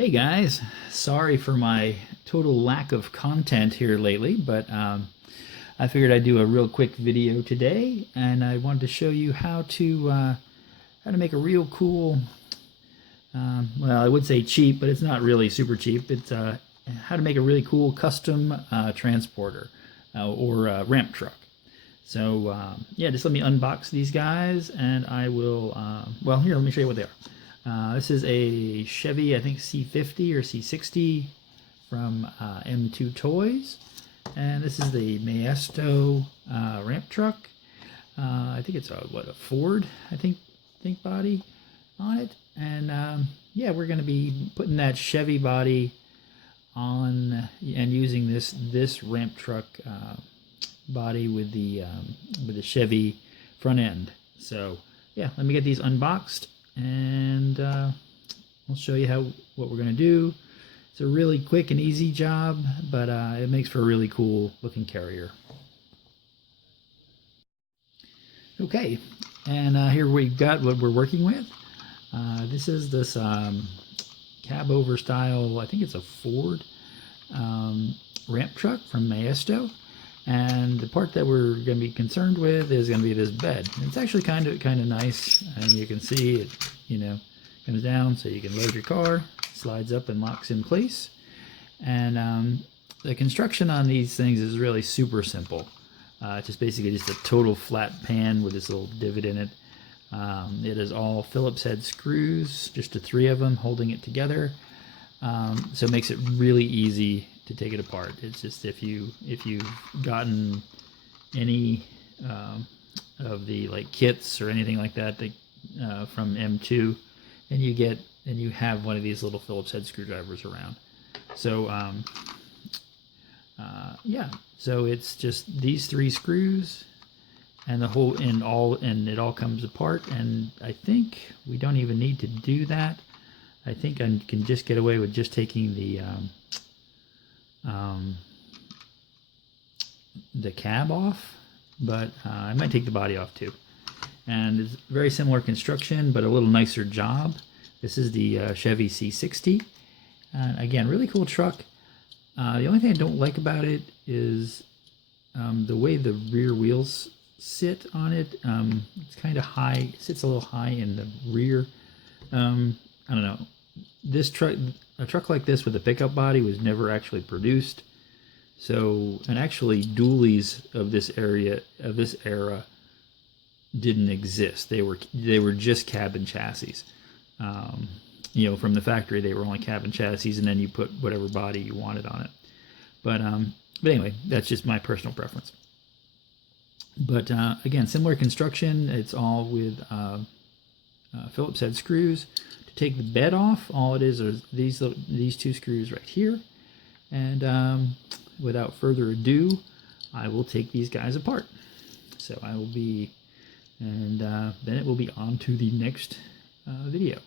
Hey guys, sorry for my total lack of content here lately, but I figured I'd do a real quick video today, and I wanted to show you how to make a real cool, well, I would say cheap, but it's not really super cheap. It's how to make a really cool custom transporter or ramp truck. So yeah, just let me unbox these guys, and I will. Well, here, let me show you what they are. This is a Chevy, I think C50 or C60 from M2 Toys, and this is the Maisto Ramp truck. I think it's a Ford, I think body on it, and yeah, we're going to be putting that Chevy body on and using this ramp truck body with the Chevy front end. So yeah, let me get these unboxed, and I'll show you what we're gonna do. It's a really quick and easy job, but it makes for a really cool looking carrier. Okay, and here we've got what we're working with. This is this cab over style, I think it's a Ford ramp truck from Maisto. And the part that we're going to be concerned with is going to be this bed. It's actually kind of nice, and you can see it, comes down so you can load your car, slides up and locks in place. And the construction on these things is really super simple. It's just basically just a total flat pan with this little divot in it. It is all Phillips head screws, just the 3 of them holding it together. So it makes it really easy to take it apart. It's just if you've gotten any of the kits or anything like that, from M2, and you have one of these little Phillips head screwdrivers around. So yeah, so it's just these 3 screws and it all comes apart, and I think we don't even need to do that. I think I can just get away with just taking the cab off, but I might take the body off too. And it's very similar construction, but a little nicer job. This is the Chevy C60. Again, really cool truck. The only thing I don't like about it is the way the rear wheels sit on it. It's kind of high, it sits a little high in the rear. I don't know. A truck like this with a pickup body was never actually produced. So, and actually dualies of this era didn't exist. They were just cabin chassis. From the factory, they were only cabin chassis, and then you put whatever body you wanted on it. But anyway, that's just my personal preference. But again, similar construction. It's all with Phillips head screws. To take the bed off, all it is are these 2 screws right here. And without further ado, I will take these guys apart. So I will be, and then it will be on to the next video,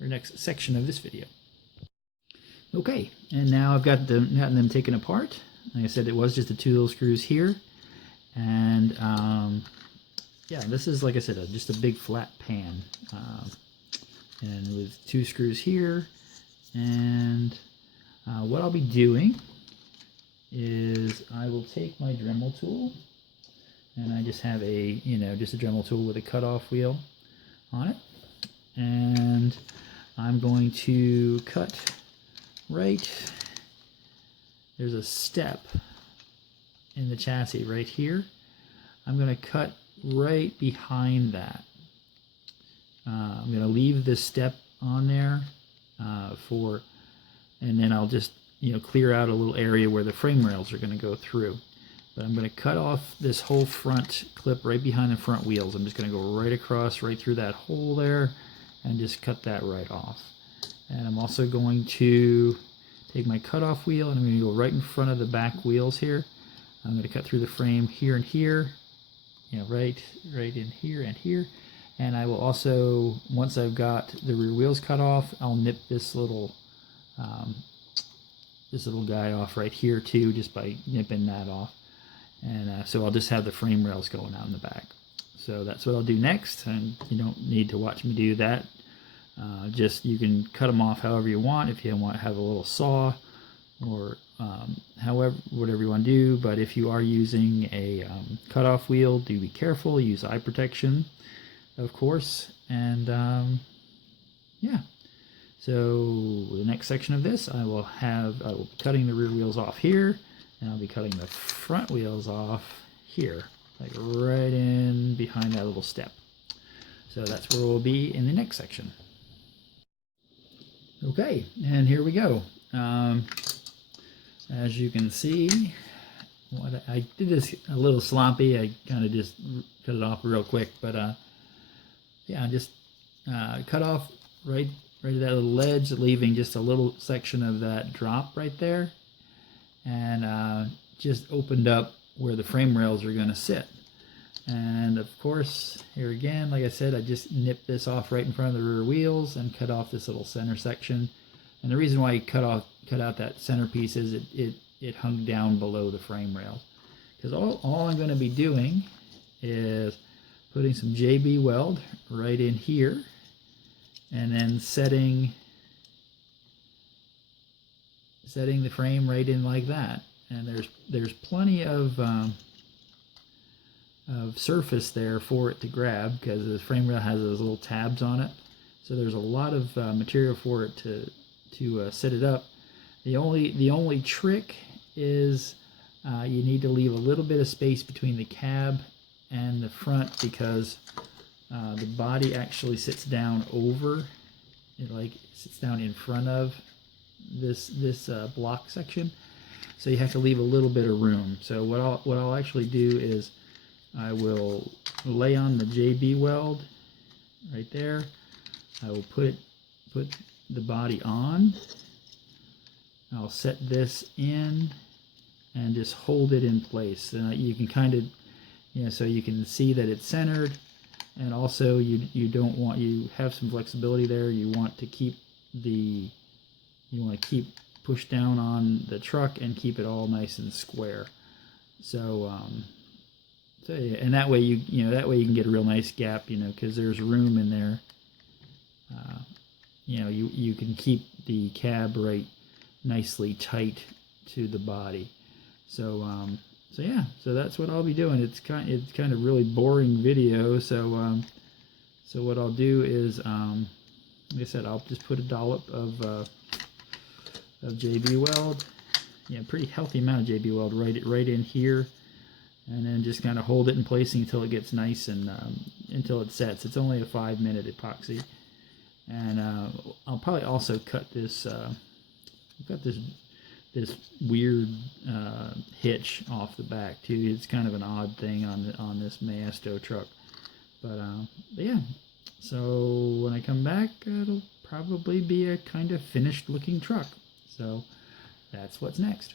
or next section of this video. Okay, and now I've gotten them taken apart. Like I said, it was just the 2 little screws here. And yeah, this is, like I said, just a big flat pan. And with 2 screws here. And what I'll be doing is I will take my Dremel tool, and I just have just a Dremel tool with a cutoff wheel on it. And I'm going to cut there's a step in the chassis right here. I'm going to cut right behind that. I'm going to leave this step on there and then I'll just clear out a little area where the frame rails are going to go through. But I'm going to cut off this whole front clip right behind the front wheels. I'm just going to go right across, right through that hole there, and just cut that right off. And I'm also going to take my cutoff wheel, and I'm going to go right in front of the back wheels here. I'm going to cut through the frame here and here, right in here and here. And I will also, once I've got the rear wheels cut off, I'll nip this little guy off right here too, just by nipping that off. And so I'll just have the frame rails going out in the back. So that's what I'll do next, and you don't need to watch me do that Just you can cut them off however you want. If you want to have a little saw, or however, whatever you want to do. But if you are using a cutoff wheel, do be careful. Use eye protection, of course. And yeah. So the next section of this, I will be cutting the rear wheels off here, and I'll be cutting the front wheels off here, like right in behind that little step. So that's where we'll be in the next section. Okay, and here we go. As you can see, I did this a little sloppy. I kind of just cut it off real quick, but yeah, just cut off right at that little ledge, leaving just a little section of that drop right there, and just opened up where the frame rails are going to sit. And of course, here again, like I said, I just nipped this off right in front of the rear wheels and cut off this little center section. And the reason why I cut out that centerpiece is it hung down below the frame rails. Because all I'm going to be doing is putting some JB weld right in here, and then setting the frame right in like that. And there's plenty of surface there for it to grab, because the frame rail has those little tabs on it. So there's a lot of material for it to set it up. The only trick is you need to leave a little bit of space between the cab and the front, because the body actually sits down over, sits down in front of this block section. So you have to leave a little bit of room. So what I'll actually do is I will lay on the JB weld right there. I will put the body on. I'll set this in and just hold it in place. You can kind of, so you can see that it's centered, and also you have some flexibility there. You want to keep push down on the truck and keep it all nice and square. So yeah, and that way you can get a real nice gap, because there's room in there. You can keep the cab right nicely tight to the body. So yeah, so that's what I'll be doing. It's kind of really boring video. So what I'll do is, like I said, I'll just put a dollop of JB weld, pretty healthy amount of JB weld right in here, and then just kind of hold it in place until it gets nice and until it sets. It's only a 5-minute epoxy. And I'll probably also cut this this weird hitch off the back too. It's kind of an odd thing on this Maisto truck, but yeah. So when I come back, it'll probably be a kind of finished looking truck. So that's what's next.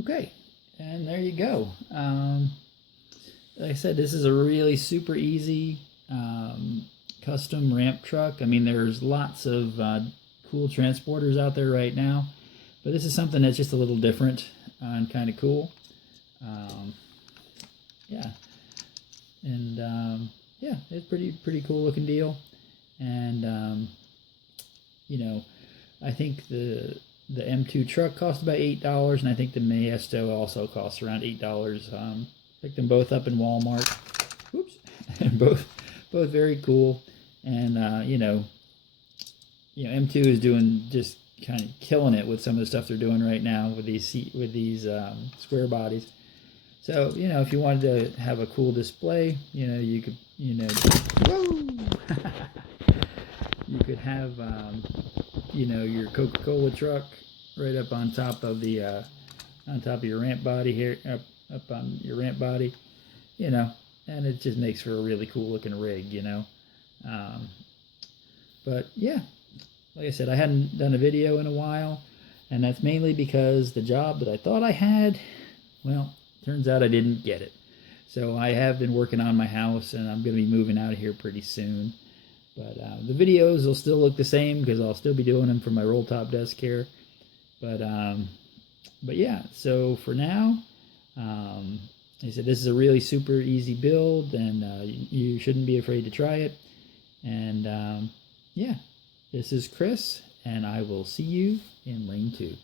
Okay, and there you go. Like I said, this is a really super easy custom ramp truck. I mean, there's lots of cool transporters out there right now, but this is something that's just a little different and kind of cool. Yeah, and yeah, it's pretty cool looking deal. And I think the M2 truck cost about $8, and I think the Maisto also costs around $8. Picked them both up in Walmart. Oops, and both very cool. And M2 is doing just kind of killing it with some of the stuff they're doing right now with these square bodies. So if you wanted to have a cool display, you could whoa! You could have your Coca-Cola truck right up on top of the on top of your ramp body here, up on your ramp body, and it just makes for a really cool looking rig, but yeah, like I said, I hadn't done a video in a while, and that's mainly because the job that I thought I had, well, turns out I didn't get it. So I have been working on my house, and I'm going to be moving out of here pretty soon. But the videos will still look the same, because I'll still be doing them from my roll top desk here. But yeah, so for now, like I said, this is a really super easy build, and you shouldn't be afraid to try it. And yeah, this is Chris, and I will see you in lane 2.